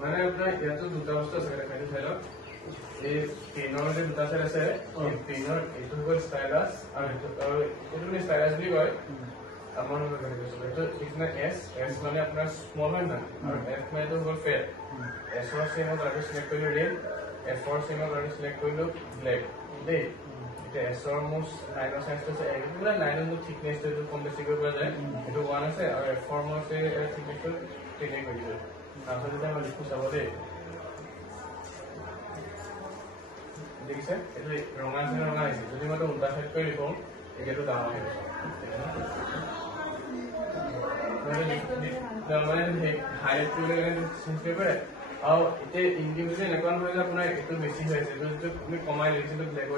মানে আপোনাৰ ইয়াতো দুটা বস্তু আছে দেখাইছো চাই লওক এই পেনৰ যে দুটা চাইড আছে এই পেনৰ এইটো হ'ল ষ্টাইলাছ আৰু এইটো ষ্টাইলাছ বুলি কয় আমাৰ লগত কৈছো এইটো ইটনা এছ মানে আপোনাৰ স্মল হয় না আৰু এফ মানে এইটো হ'ল ফেট এছৰ চেমত আৰু সিলেক্ট কৰিলো ৰেড এফৰ চেমত আৰু সিলেক্ট কৰিলো ব্লেক দেই এটা এছৰ মোষ্ট লাইনৰ সাইজটো আছে একদম লাইনৰ থিকনেছটো এইটো কম বেছি কৰিব যায় এইটো 1 আছে আৰু এফৰ মোষ্ট থিকনেছটো 10 কৰিছো তাৰপিছত যেতিয়া মই লিখো চাব দেই দেখিছে এইটো ৰঙা আহিছে যদি মই উল্টা সাইড কৰি লিখো এইটো ডাঙৰ হৈ মানে হাইলাইট কৰিলে চেঞ্জ কৰিব পাৰে আৰু এতিয়া ইণ্ডিভিজুৱেল এনেকুৱা নহয় যে আপোনাৰ এইটো বেছি হৈ আছে এইটো যদি তুমি কমাই লিখিছিলো ব্লেক